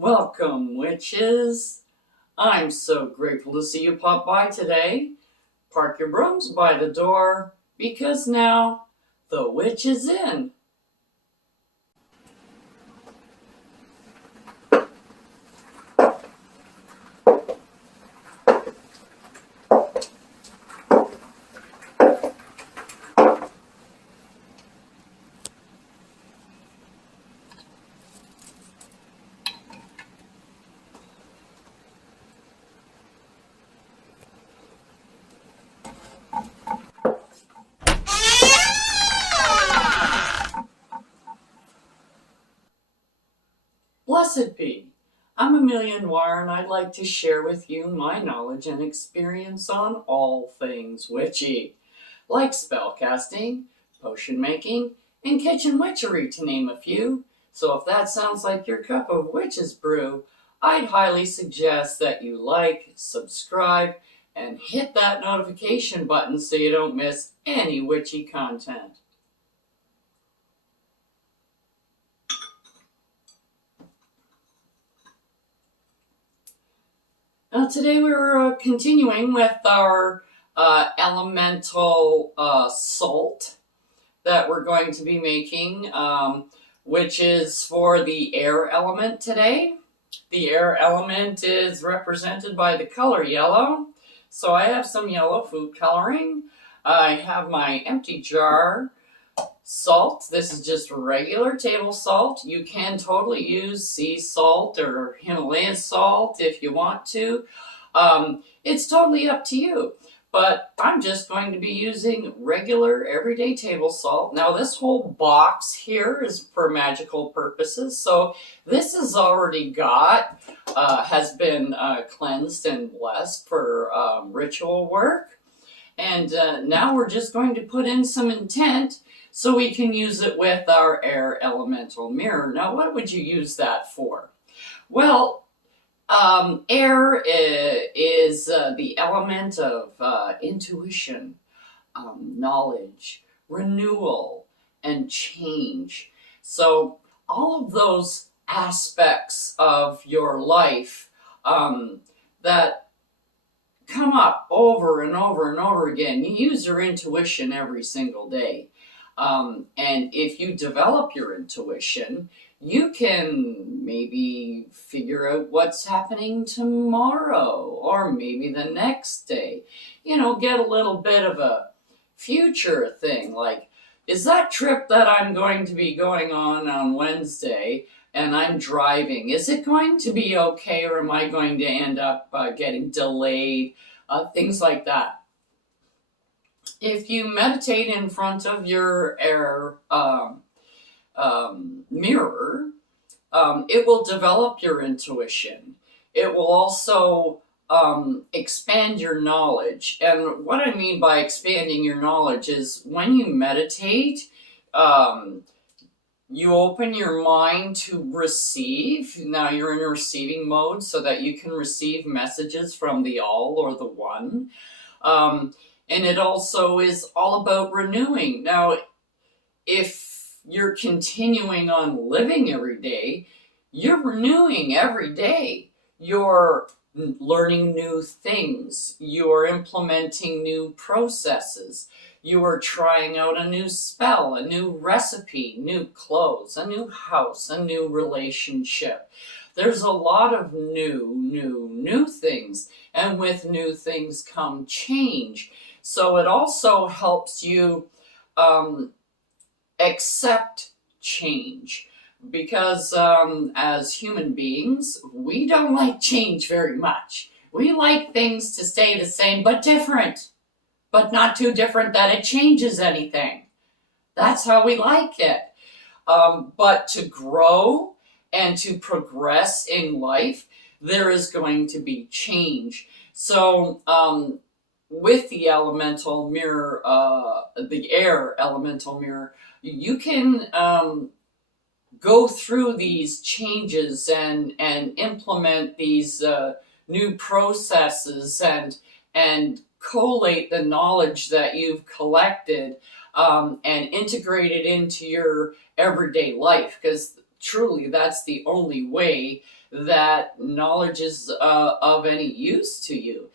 Welcome, witches. I'm so grateful to see you pop by today. Park your brooms by the door because now the witch is in. Blessed be. I'm Amelia Noir, and I'd like to share with you my knowledge and experience on all things witchy, like spellcasting, potion making, and kitchen witchery, to name a few. So if that sounds like your cup of witch's brew, I'd highly suggest that you like, subscribe, and hit that notification button so you don't miss any witchy content. Now today we're continuing with our elemental salt that we're going to be making, which is for the air element today. The air element is represented by the color yellow. So I have some yellow food coloring. I have my empty jar salt. This is just regular table salt. You can totally use sea salt or Himalayan salt if you want to. It's totally up to you. But I'm just going to be using regular everyday table salt. Now this whole box here is for magical purposes. So this has already has been cleansed and blessed for ritual work. And now we're just going to put in some intent so we can use it with our air elemental mirror. Now what would you use that for? Well, air is the element of intuition, knowledge, renewal, and change. So all of those aspects of your life that come up over and over and over again. You use your intuition every single day. And if you develop your intuition, you can maybe figure out what's happening tomorrow or maybe the next day. Get a little bit of a future thing, like, is that trip that I'm going to be going on Wednesday and I'm driving, is it going to be okay, or am I going to end up getting delayed? Things like that. If you meditate in front of your air mirror, it will develop your intuition. It will also expand your knowledge. And what I mean by expanding your knowledge is when you meditate, you open your mind to receive. Now you're in a receiving mode so that you can receive messages from the all or the one. And it also is all about renewing. Now, if you're continuing on living every day, you're renewing every day. You're learning new things. You're implementing new processes. You are trying out a new spell, a new recipe, new clothes, a new house, a new relationship. There's a lot of new things. And with new things come change. So it also helps you accept change. Because as human beings, we don't like change very much. We like things to stay the same but different. But not too different that it changes anything. That's how we like it. But to grow and to progress in life, there is going to be change. So with the elemental mirror, the air elemental mirror, you can go through these changes and implement these new processes and collate the knowledge that you've collected and integrate it into your everyday life. Because truly that's the only way that knowledge is of any use to you.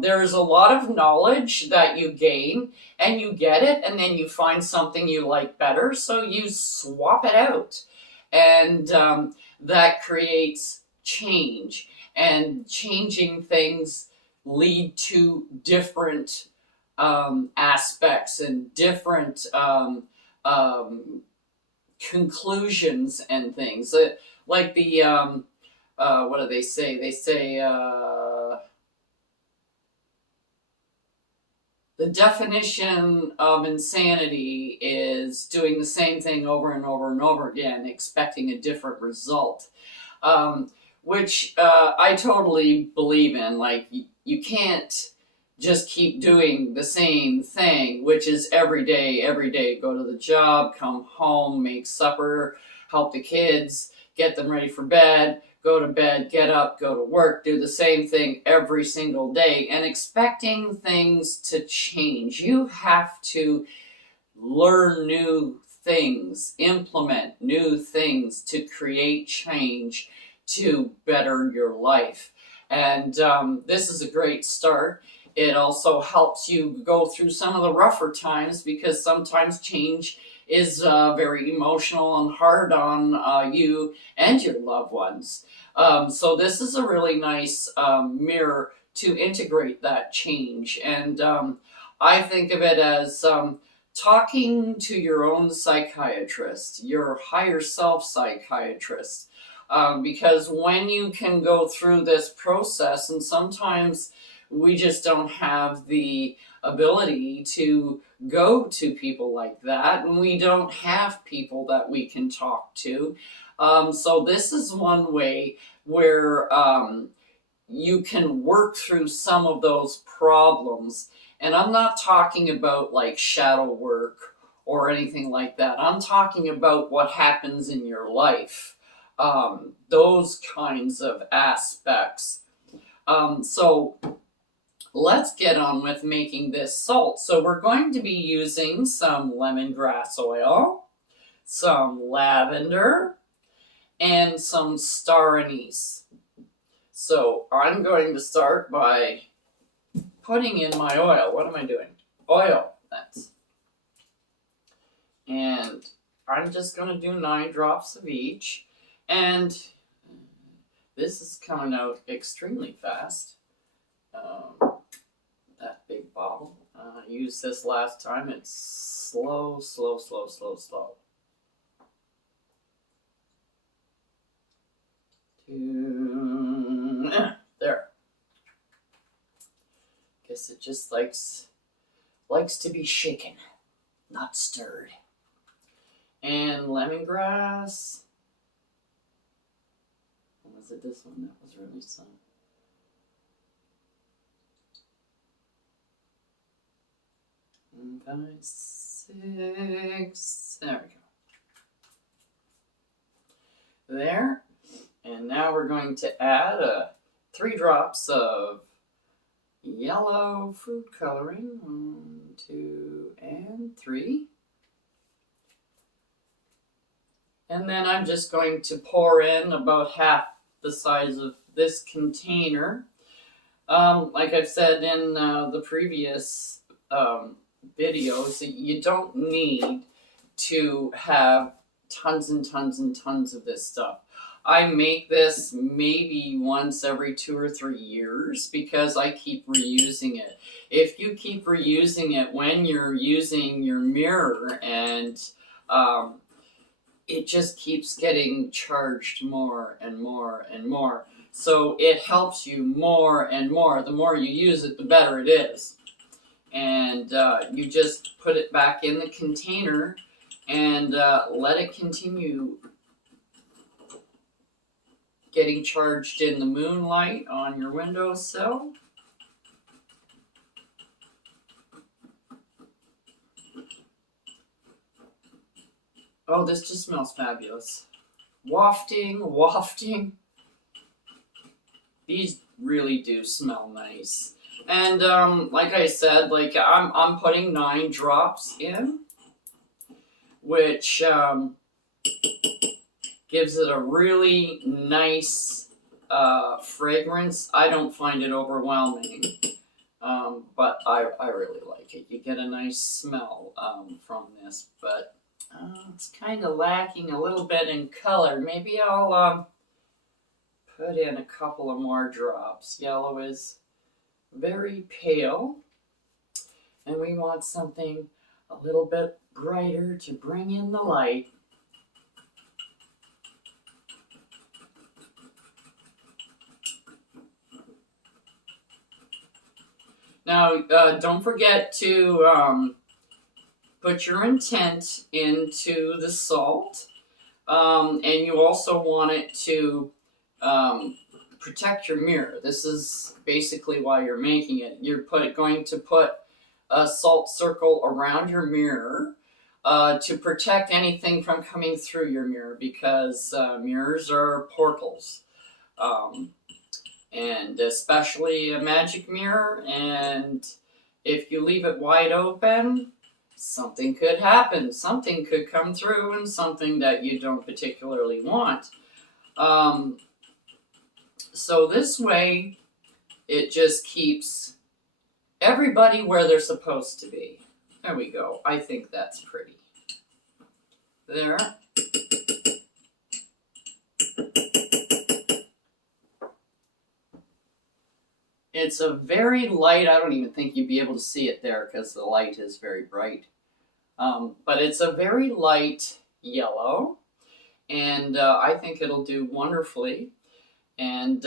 There's a lot of knowledge that you gain and you get it, and then you find something you like better, so you swap it out. And that creates change, and changing things lead to different aspects and different conclusions and things. Like the what do they say? They say the definition of insanity is doing the same thing over and over and over again, expecting a different result. Which I totally believe in. Like, you can't just keep doing the same thing, which is every day, go to the job, come home, make supper, help the kids, get them ready for bed, go to bed, get up, go to work, do the same thing every single day, and expecting things to change. You have to learn new things, implement new things to create change, to better your life. And this is a great start. It also helps you go through some of the rougher times, because sometimes change is very emotional and hard on you and your loved ones. So this is a really nice mirror to integrate that change. And I think of it as talking to your own psychiatrist, your higher self psychiatrist. Because when you can go through this process, and sometimes we just don't have the ability to go to people like that, and we don't have people that we can talk to. So this is one way where you can work through some of those problems. And I'm not talking about like shadow work or anything like that. I'm talking about what happens in your life. Those kinds of aspects. So let's get on with making this salt. So we're going to be using some lemongrass oil, some lavender, and some star anise. So I'm going to start by putting in my oil. What am I doing? Oil. And I'm just going to do 9 drops of each. And this is coming out extremely fast. That big bottle. I used this last time. It's slow. There. Guess it just likes to be shaken, not stirred. And lemongrass. Was it this one that was really some? Five, 6. There we go. There. And now we're going to add 3 drops of yellow food coloring. 1, 2, and 3. And then I'm just going to pour in about half the size of this container. Like I've said in the previous videos, you don't need to have tons and tons and tons of this stuff. I make this maybe once every 2 or 3 years because I keep reusing it. If you keep reusing it when you're using your mirror, and it just keeps getting charged more and more and more. So it helps you more and more. The more you use it, the better it is. And you just put it back in the container and let it continue getting charged in the moonlight on your windowsill. Oh, this just smells fabulous. Wafting. These really do smell nice. And like I said, like I'm putting 9 drops in, which gives it a really nice fragrance. I don't find it overwhelming, but I really like it. You get a nice smell from this, but it's kind of lacking a little bit in color. Maybe I'll put in a couple of more drops. Yellow is very pale, and we want something a little bit brighter to bring in the light. Now, don't forget to put your intent into the salt, and you also want it to protect your mirror. This is basically why you're making it. You're going to put a salt circle around your mirror to protect anything from coming through your mirror, because mirrors are portals. And especially a magic mirror, and if you leave it wide open, something could happen. Something could come through, and something that you don't particularly want. So this way, it just keeps everybody where they're supposed to be. There we go. I think that's pretty. There. It's a very light, I don't even think you'd be able to see it there because the light is very bright. But it's a very light yellow, and I think it'll do wonderfully. And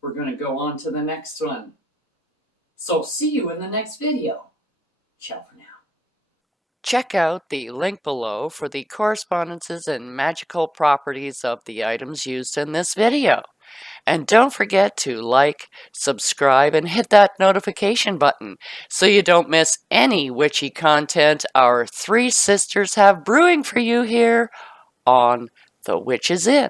we're going to go on to the next one. So see you in the next video. Ciao for now. Check out the link below for the correspondences and magical properties of the items used in this video. And don't forget to like, subscribe, and hit that notification button so you don't miss any witchy content our three sisters have brewing for you here on The Witch Is In.